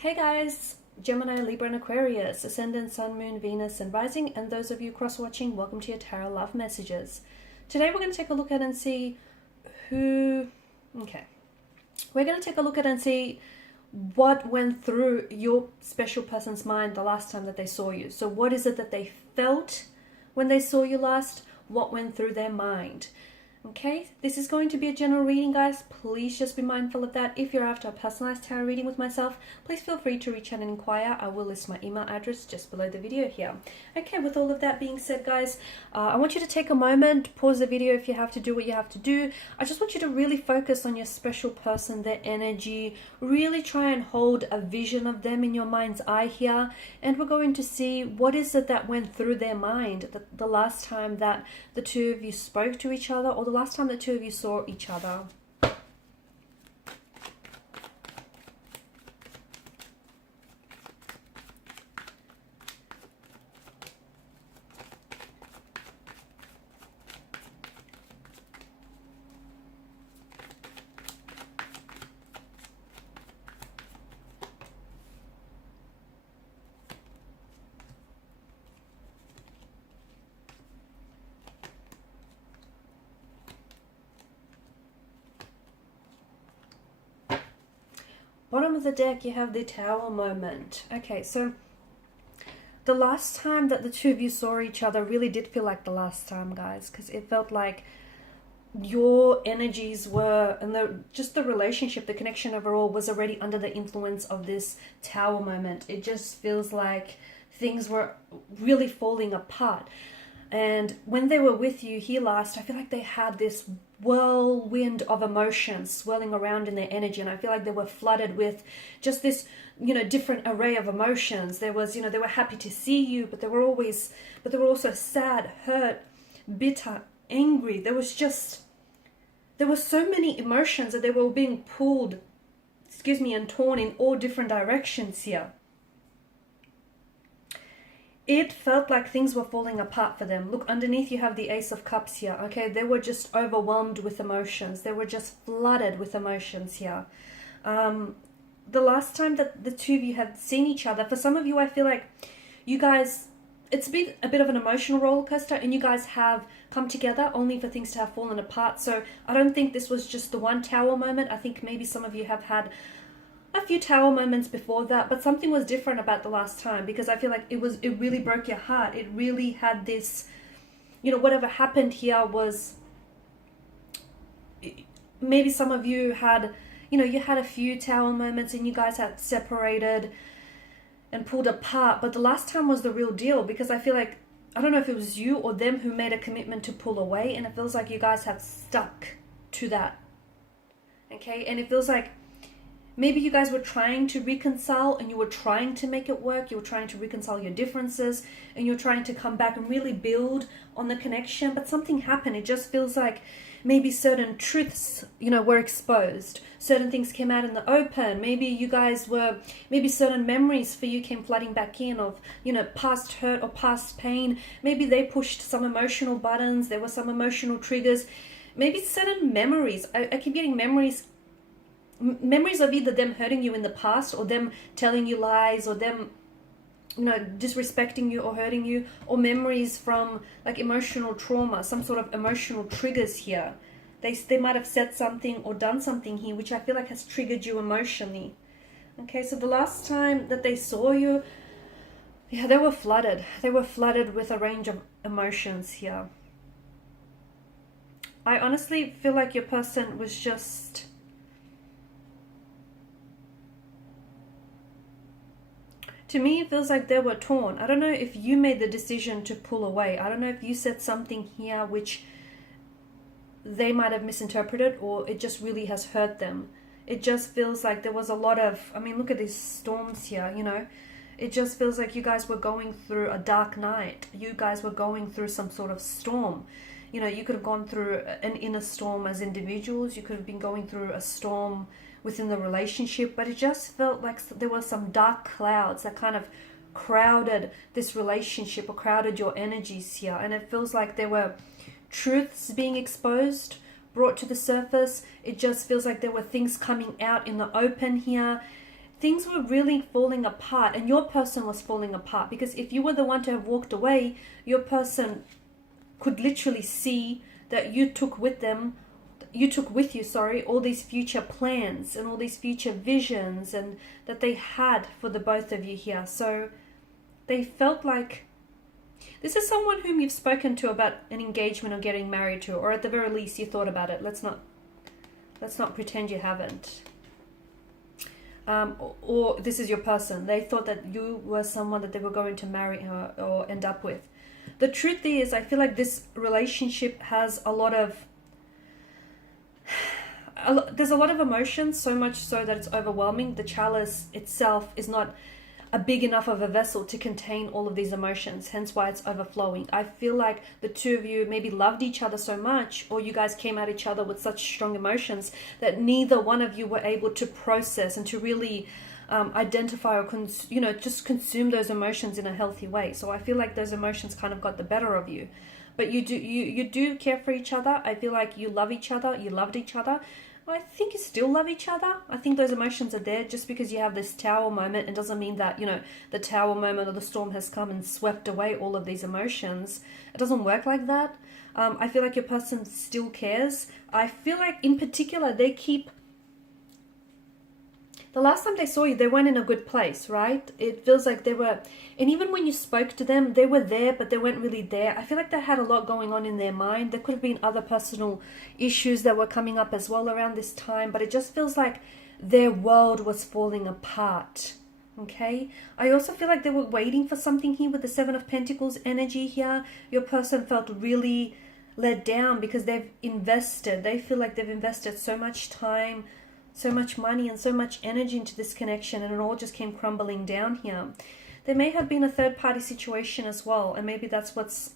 Hey guys, Gemini, Libra and Aquarius, Ascendant, Sun, Moon, Venus and Rising, and those of you cross-watching, welcome to your Tarot Love Messages. Today we're going to take a look at and see we're going to take a look at and see what went through your special person's mind the last time that they saw you. So what is it that they felt when they saw you last? What went through their mind? Okay, this is going to be a general reading, guys. Please just be mindful of that. If you're after a personalized tarot reading with myself, please feel free to reach out and inquire. I will list my email address just below the video here. Okay, with all of that being said, guys, I want you to take a moment, pause the video if you have to do what you have to do. I just want you to really focus on your special person, their energy. Really try and hold a vision of them in your mind's eye here. And we're going to see what is it that went through their mind the last time that the two of you spoke to each other, or the last time the two of you saw each other. Bottom of the deck, you have the Tower moment. Okay, so the last time that the two of you saw each other really did feel like the last time, guys, because it felt like your energies were, and just the relationship, the connection overall was already under the influence of this Tower moment. It just feels like things were really falling apart. And when they were with you here last, I feel like they had this whirlwind of emotions swirling around in their energy, and I feel like they were flooded with just this, different array of emotions. There was, they were happy to see you, but they were also sad, hurt, bitter, angry. There were so many emotions that they were being pulled, and torn in all different directions here. It felt like things were falling apart for them. Look, underneath you have the Ace of Cups here, okay? They were just overwhelmed with emotions. They were just flooded with emotions here. The last time that the two of you had seen each other, for some of you, I feel like you guys, it's been a bit of an emotional roller coaster, and you guys have come together only for things to have fallen apart. So I don't think this was just the one Tower moment. I think maybe some of you have had a few Tower moments before that, but something was different about the last time, because I feel like it really broke your heart. It really had this, whatever happened here was, maybe some of you had, you had a few Tower moments and you guys had separated and pulled apart, but the last time was the real deal, because I feel like, I don't know if it was you or them who made a commitment to pull away, and it feels like you guys have stuck to that. Okay, and it feels like maybe you guys were trying to reconcile and you were trying to make it work. You were trying to reconcile your differences and you're trying to come back and really build on the connection, but something happened. It just feels like maybe certain truths, were exposed. Certain things came out in the open. Maybe certain memories for you came flooding back in of, past hurt or past pain. Maybe they pushed some emotional buttons. There were some emotional triggers. Maybe certain memories. I keep getting memories of either them hurting you in the past, or them telling you lies, or them, disrespecting you or hurting you, or memories from like emotional trauma, some sort of emotional triggers here. They might have said something or done something here which I feel like has triggered you emotionally. Okay, so the last time that they saw you, yeah, they were flooded. They were flooded with a range of emotions here. I honestly feel like your person was just, to me, it feels like they were torn. I don't know if you made the decision to pull away. I don't know if you said something here which they might have misinterpreted, or it just really has hurt them. It just feels like there was a lot of, look at these storms here, It just feels like you guys were going through a dark night. You guys were going through some sort of storm. You could have gone through an inner storm as individuals. You could have been going through a storm within the relationship, but it just felt like there were some dark clouds that kind of crowded this relationship, or crowded your energies here. And it feels like there were truths being exposed, brought to the surface. It just feels like there were things coming out in the open here. things were really falling apart, and your person was falling apart, because if you were the one to have walked away, your person could literally see that you took with you, sorry, all these future plans and all these future visions and that they had for the both of you here. So they felt like this is someone whom you've spoken to about an engagement or getting married to, or at the very least you thought about it. Let's not pretend you haven't. Or this is your person. They thought that you were someone that they were going to marry or end up with. The truth is, I feel like this relationship has there's a lot of emotions, so much so that it's overwhelming. The chalice itself is not a big enough of a vessel to contain all of these emotions, hence why it's overflowing. I feel like the two of you maybe loved each other so much, or you guys came at each other with such strong emotions that neither one of you were able to process and to really identify or just consume those emotions in a healthy way. So I feel like those emotions kind of got the better of you. But you do care for each other. I feel like you love each other, you loved each other. I think you still love each other. I think those emotions are there. Just because you have this tower moment, it doesn't mean that, the tower moment or the storm has come and swept away all of these emotions. It doesn't work like that. I feel like your person still cares. I feel like in particular the last time they saw you, they weren't in a good place, right? It feels like they were, and even when you spoke to them, they were there, but they weren't really there. I feel like they had a lot going on in their mind. There could have been other personal issues that were coming up as well around this time, but it just feels like their world was falling apart, okay? I also feel like they were waiting for something here with the Seven of Pentacles energy here. Your person felt really let down because they feel like they've invested so much time, so much money and so much energy into this connection, and it all just came crumbling down here. There may have been a third-party situation as well, and maybe that's what's,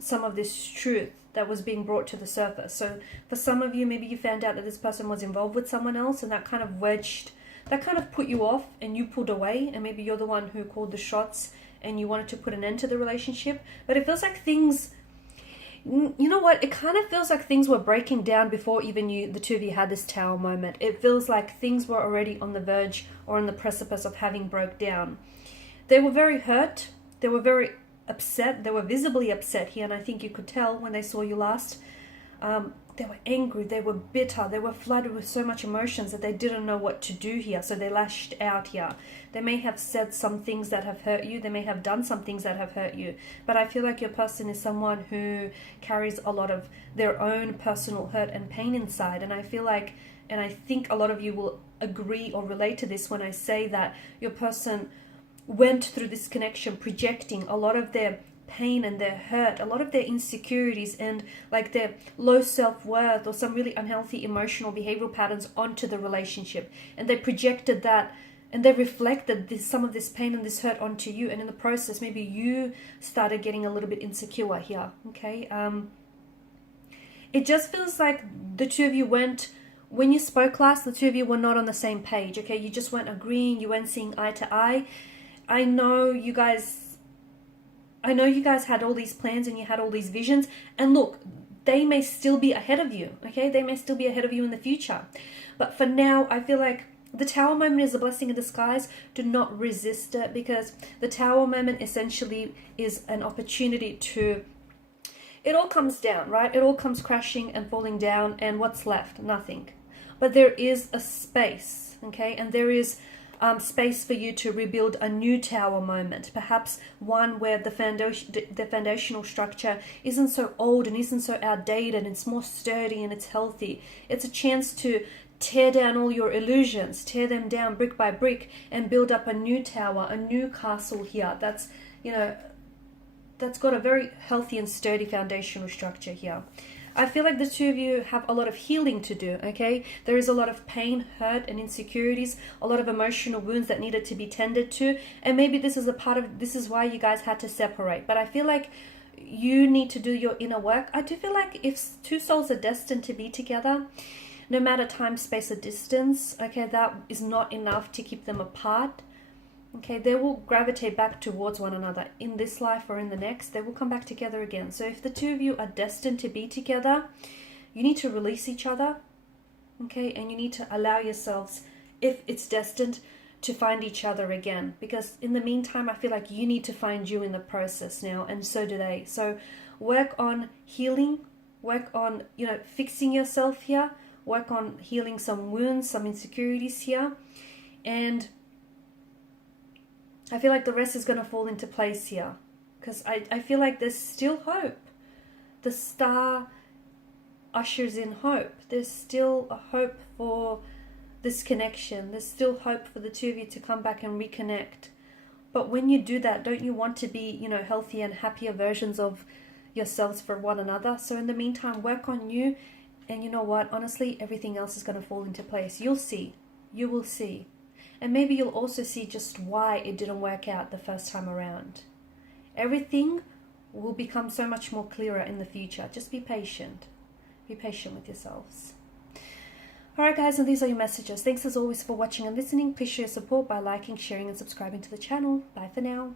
some of this truth that was being brought to the surface. So for some of you, maybe you found out that this person was involved with someone else, and that kind of put you off, and you pulled away, and maybe you're the one who called the shots and you wanted to put an end to the relationship. But it feels like it kind of feels like things were breaking down before even the two of you had this tower moment. It feels like things were already on the verge or on the precipice of having broke down. They were very hurt. They were very upset. They were visibly upset here, and I think you could tell when they saw you last. They were angry. They were bitter. They were flooded with so much emotions that they didn't know what to do here, so they lashed out here. They may have said some things that have hurt you. They may have done some things that have hurt you. But I feel like your person is someone who carries a lot of their own personal hurt and pain inside. And I feel like, and I think a lot of you will agree or relate to this when I say that your person went through this connection projecting a lot of their pain and their hurt, a lot of their insecurities and like their low self-worth or some really unhealthy emotional behavioral patterns onto the relationship. And they projected that, and they reflected some of this pain and this hurt onto you, and in the process maybe you started getting a little bit insecure here, okay? It just feels like the two of you when you spoke last, the two of you were not on the same page, okay? You just weren't agreeing, you weren't seeing eye to eye. I know you guys had all these plans and you had all these visions, and look, they may still be ahead of you, okay? They may still be ahead of you in the future. But for now, I feel like the tower moment is a blessing in disguise. Do not resist it, because the tower moment essentially is an opportunity to, it all comes down, right? It all comes crashing and falling down, and what's left? Nothing. But there is a space, okay? And there is space for you to rebuild a new tower moment, perhaps one where the foundational structure isn't so old and isn't so outdated, and it's more sturdy and it's healthy. It's a chance to tear down all your illusions, tear them down brick by brick, and build up a new tower, a new castle here that's got a very healthy and sturdy foundational structure here. I feel like the two of you have a lot of healing to do, okay? There is a lot of pain, hurt, and insecurities, a lot of emotional wounds that needed to be tended to, and maybe this is why you guys had to separate. But I feel like you need to do your inner work. I do feel like if two souls are destined to be together, no matter time, space, or distance, okay, that is not enough to keep them apart. Okay, they will gravitate back towards one another in this life or in the next. They will come back together again. So if the two of you are destined to be together, you need to release each other, okay? And you need to allow yourselves, if it's destined, to find each other again, because in the meantime I feel like you need to find you in the process now, and so do they. So work on healing, work on, you know, fixing yourself here, work on healing some wounds, some insecurities here, and I feel like the rest is going to fall into place here, because I feel like there's still hope. The star ushers in hope. There's still a hope for this connection. There's still hope for the two of you to come back and reconnect. But when you do that, don't you want to be, you know, healthy and happier versions of yourselves for one another? So in the meantime, work on you, and you know what? Honestly, everything else is going to fall into place. You'll see. You will see. And maybe you'll also see just why it didn't work out the first time around. Everything will become so much more clearer in the future. Just be patient. Be patient with yourselves. Alright guys, and these are your messages. Thanks as always for watching and listening. Please show your support by liking, sharing and subscribing to the channel. Bye for now.